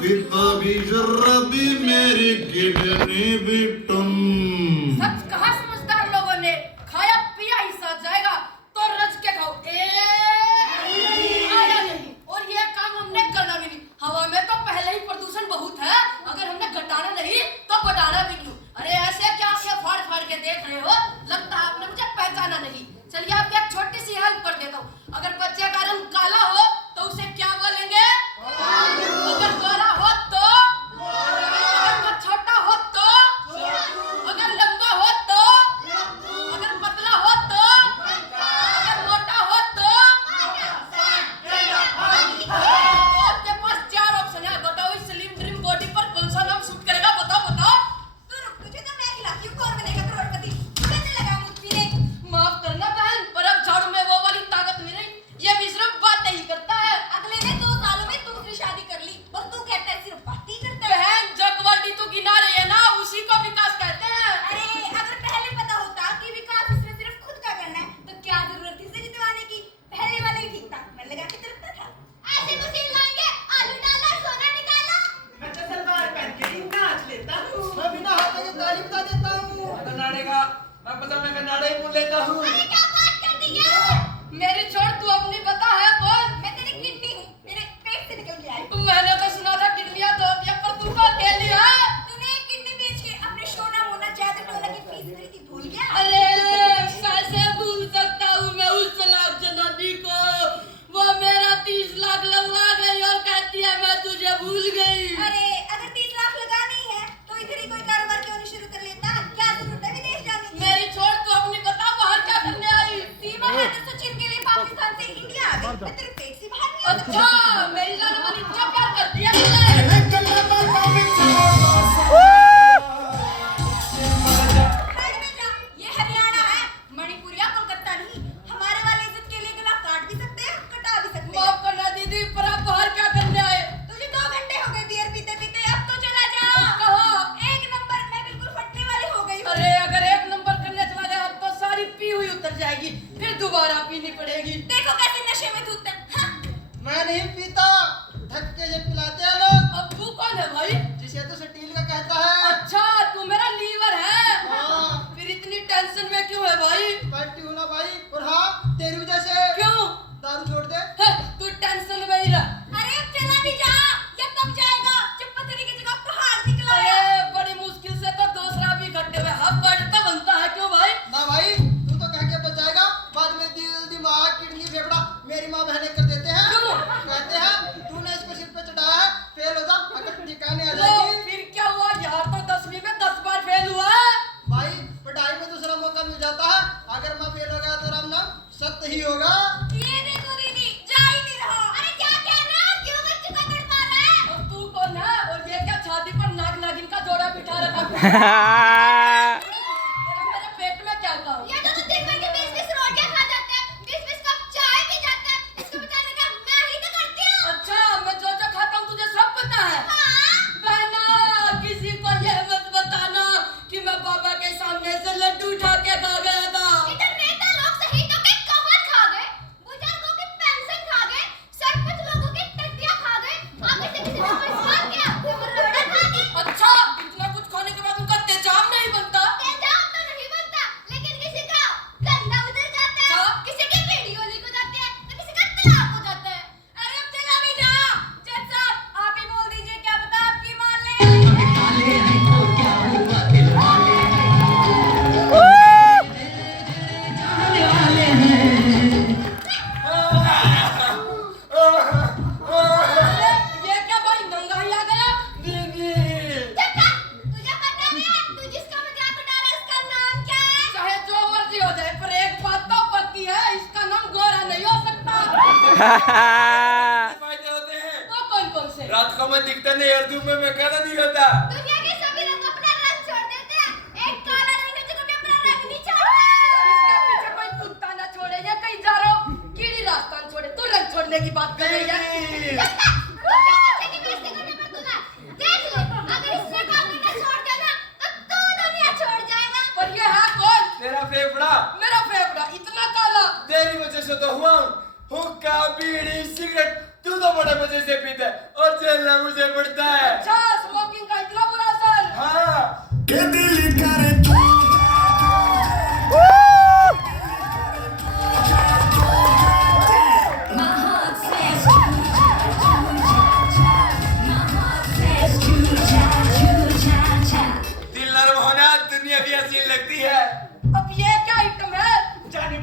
पिता भी शराबी, मेरी किडनी भी टन। सच कहा समझदार लोगों ने, खाया पिया ही साथ जाएगा तो रज के खाओ। आया नहीं, और ये काम हमने करना भी नहीं। हवा में तो पहले ही प्रदूषण बहुत है, अगर हमने घटाना नहीं तो घटाना भी क्यों? अरे ऐसे क्या आंखें फाड़ फाड़ के देख रहे हो? लगता है आपने मुझे पहचाना नहीं। चलिए आपकी एक छोटी सी हेल्प कर देता हूँ। अगर बच्चे का रंग काला हो तो उसे क्या बोलेंगे? अगर गोरा हो तो? अगर छोटा हो तो? अगर लंबा हो तो? अगर पतला हो तो? अगर मोटा हो तो? आपके पास 4 ऑप्शन है, बताओ इस स्लिम ड्रीम बॉडी पर कौन सा नाम सूट करेगा? बताओ बताओ। तो रुक, तुझे तो मैं खिलाती हूँ, कौन बनेगा करोड़पति? कैसे लगा मुझसे ने? माफ करना बहन, पर अब झाड़ू में वो वाली ताकत नहीं रही। ये भी सिर्फ बातें ही करता है। अगले ने 2 सालों में दूसरी शादी कर ली और तू कहता है सिर्फ बात ही करता है। बहन जो क्वालिटी तू गिना रही है ना, उसी को विकास कहते हैं। अरे अगर पहले पता होता कि विकास इसने सिर्फ खुद का करना है तो क्या जरूरत थी इसे जितवाने की? पहले वाला ही ठीक था, मन लगा के चलता था। ऐसे मशीन लाएंगे, आलू डाला, सोना निकाला। मैं तो सलवार पहन के ही नाच लेता हूँ। मैं बिना हाथ के ताली बजा देता हूँ। कन्नाडे का मैं पता मैं कन्नाडा ही बोल लेता हूँ। अरे क्या बात कर दी यार? मेरी छोड़, तू अपनी बता है कौन? मैं तेरी किडनी हूँ, मेरे पेट से निकल के आई। मैंने तो सुना था किडनियां धो दिया, पर तू को अकेली है। तूने एक किडनी बेच के अपने सोना मोना चादर टोला की फीस भरी थी, भूल गया? अरे कैसे भूल सकता हूँ मैं उस लाख जनानी को? वो मेरा 30 लाख लगवा गई और कहती है मैं तुझे भूल गई। अरे अगर 30 लाख लगानी है तो इधर ही कोई कारोबार क्यों नहीं शुरू कर लेता? क्या जरूरत है विदेश जाने की? मेरी छोड़, तू अपनी बता बाहर क्या करने आई? सीमा है तो सचिन के लिए पाकिस्तान से इंडिया आ गई। मैं तेरे पेट से बाहर नहीं आ सकती। अच्छा, मेरी जान वाली क्या प्यार करती है मुझे? साइड में जा, ये हरियाणा है, मणिपुर या कोलकाता नहीं। हमारे वाले इज्जत के लिए गला काट भी सकते हैं, कटा भी सकते हैं। माफ करना दीदी, पर आप बाहर क्या करने आए? तुझे 2 घंटे हो गए बियर पीते पीते, अब तो चला जा। कहाँ? 1 नंबर, मैं बिल्कुल फटने वाली हो गई हूँ। अरे अगर 1 नंबर करने चला गया तो सारी पी हुई उतर जाएगी, फिर दोबारा पीनी पड़ेगी। देखो कैसे नशे में धूते हैं। हाँ। मैं नहीं पीता, धक्के से पिलाते हैं लोग। अब तू कौन है भाई? जिसे तो स्टील का कहता है। अच्छा, तू मेरा लीवर है। हाँ। फिर इतनी टेंशन में क्यों है भाई? बैठी हूँ ना भाई, और हाँ तेरी वजह से। क्यों? दारू छोड़ दे। है, तू टेंशन में ही रह। अरे अब चला भी जा, ये कब जाएगा जब पथरी की जगह पहाड़ निकला है? अरे बड़ी मुश्किल से तो दूसरा भी इकट्ठे हुए, अब बढ़ता बनता है क्यों भाई? ना भाई, तू तो कह के बचाएगा, बाद में दिल दिमाग किडनी फेफड़ा मेरी माँ बहने कर देते हैं। क्यों? कहते हैं तूने इसको सिर पे चढ़ाया है, फेल हो जा, अगर ठिकाने आ लो, जाएगी। फिर क्या हुआ यार? तो 10वीं में 10 बार फेल हुआ है। भाई पढ़ाई में दूसरा मौका मिल जाता है, अगर मैं फेल हो गया तो राम नाम सत्य ही होगा। ये देखो दीदी, जा ही नहीं रहा। अरे क्या कहना, क्यों बच्चों का तड़पा रहा है? और तू कौन है? और ये क्या छाती पर नाग नागिन का जोड़ा बिठा रखा है? मेरे पेट में क्या काम? ये तो दिन भर के 20-20 रोटियां खा जाते हैं, 20-20 कप चाय पी जाते हैं। इसको बताने का मैं ही तो करती हूँ। अच्छा, मैं जो जो खाता हूँ तुझे सब पता है? हाँ। बहना, किसी को ये मत बताना कि मैं बाबा के सामने से लड्डू उठा के खा गया था। इधर नेता लोग सही तो के कवर खा गए, बुजुर्गों की पेंशन खा गए, सरपंच लोगों की टट्टियां खा गए, आगे से किसी ने कोई सवाल किया तो वो लोड़ा खा गए। अच्छा, इतना कुछ खाने के बाद उनका तेजाब नहीं बनता? तेजाब तो नहीं बनता, लेकिन किसी का गंदा उतर जाता है, किसी की वीडियो लीक हो जाती है, तो किसी का तलाक हो जाता है। अरे अब चला भी जा। जज साहब, आप ही बोल दीजिए, क्या पता आपकी मान ले। ये क्या भाई, नंगाई आ गया? जज साहब, तुझे पता है तू जिसका मजाक उड़ा रहा है उसका नाम क्या है? चाहे जो मर्जी हो जाए, पर एक बात तो पक्की है, इसका नाम गोरा नहीं हो सकता। फायदे होते हैं। तो कौन कौन से? रात को मैं दिखता नहीं, हर धूप में मैं काला नहीं होता। दुनिया के सभी रंग अपना रंग छोड़ देते हैं, एक काला रंग है जो कभी अपना रंग नहीं छोड़ता। इसके पीछे कोई कुत्ता ना छोड़े या कहीं जा रहा हो, कीड़ी रास्ता न छोड़े, तू रंग छोड़ने की बात कर रही है? जज साहब, रुक जा, बच्चे की बेइज्जती करने पर तू ना। देख ले, अगर इसने काम करना छोड़ दिया ना तो तू दुनिया छोड़ जाएगा। पर ये है कौन? तेरा फेफड़ा मेरा फेफड़ा इतना काला? तेरी वजह से तो हुआ हूँ। हुक्का, बीड़ी, सिगरेट तू तो बड़े मजे से पीता है और चल करना मुझे पड़ता है। अच्छा, स्मोकिंग का इतना बुरा असर। हाँ। के दिल करे तू दिल नरम होना दुनिया की हसीन लगती है। अब ये क्या आइटम है? जाने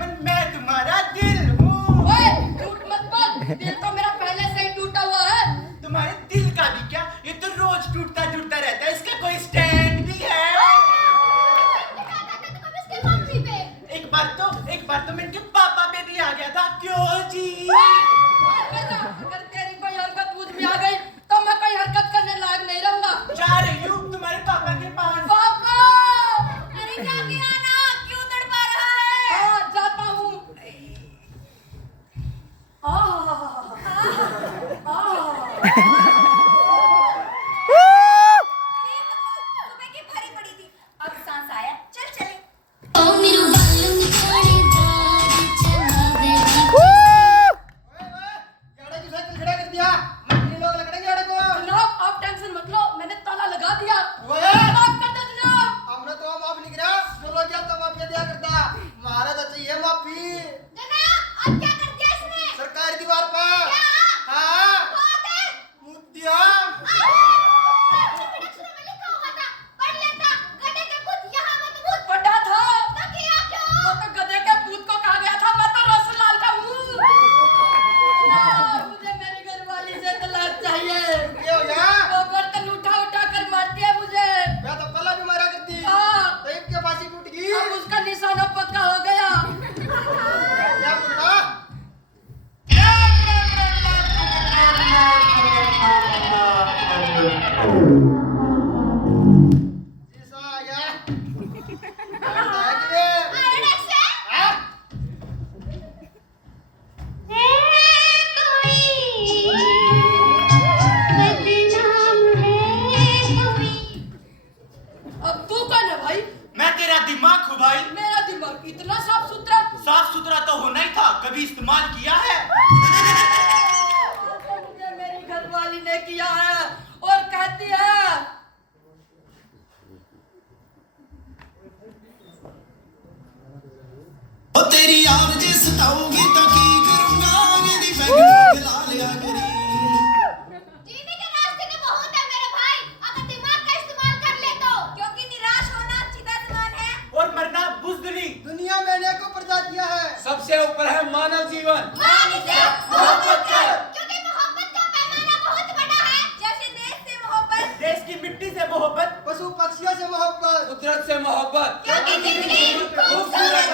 मन मैं तुम्हारा दिल हूँ। ओए, झूठ मत बोल, दिल तो मेरा पहले से ही टूटा हुआ है। तुम्हारे दिल का भी क्या, ये तो रोज टूटता रहता है, इसका कोई स्टैंड भी है? एक बार तो मैं इनके पापा पे भी आ गया था। क्यों जी? बेटा, अगर तेरी कोई हरकत मुझ में आ गई तो मैं कोई हरकत करने लायक नहीं रहूंगा। जा रही हूँ तुम्हारे पापा के पास। पापा! अरे जाके आना, क्यों तड़पा रहा है? हाँ, जाता हूँ। सुबह की भरी पड़ी थी, अब सांस आया, चल चले। गाड़ी की साइकिल खड़ा कर दिया, मंत्री लोग लकड़ेंगे गाड़ी को। जनाब, आप टेंशन मत लो, मैंने ताला लगा दिया। ओए! माफ कर दो जनाब। हमने तो माफ नहीं करा, जो लोग गया तो माफिया दिया करता। महाराज तो चाहिए माफी। जनाब, अब क्या कर दिया इसने? सरकारी दीवार पर। क्या? हाँ, वो कर। मुँह दिया। चिपड़क शुरू में लिखा हुआ था, पढ़ लेता, गधे के भूत यहाँ मत भूत। बड़ा था। तो किया क्यों? वो तो गधे के भूत को कहा गया था, मैं तो रोशनलाल का हूँ। मुझे मेरी घरवाली से तलाक चाहिए। क्या हो गया? वो बर्तन उठा उठा कर मारती है मुझे। मैं तो पहला भी मारा करती। हाँ। तो इनके फांसी टूट गई। अब उसका निशाना पक्का हो गया। क्या बोला? शीशा आ गया। लगता है कि ये- आयरन से? हाँ? अब तू कौन है भाई? मैं तेरा दिमाग हूँ भाई। मेरा दिमाग इतना साफ सुथरा। साफ सुथरा तो होना ही था, कभी इस्तेमाल किया है? तो मुझे मेरी घरवाली ने किया है और कहती है ओ तेरी यार जे सताऊंगी तो की करूंगा ये दी पैग ला लिया करी जीने के रास्ते तो बहुत है मेरे भाई, अगर दिमाग का इस्तेमाल कर ले तो, क्योंकि निराश होना अच्छी आजमान है। और मरना बुज़दिली। दुनिया में अनेकों प्रजातियां हैं। सबसे ऊपर है मानव जीवन। मान इसे मोहब्बत कर, क्योंकि मोहब्बत का पैमाना बहुत बड़ा है। जैसे देश से मोहब्बत, देश की मिट्टी से मोहब्बत, पशु पक्षियों से मोहब्बत, कुदरत से मोहब्बत, क्योंकि जिंदगी खूबसूरत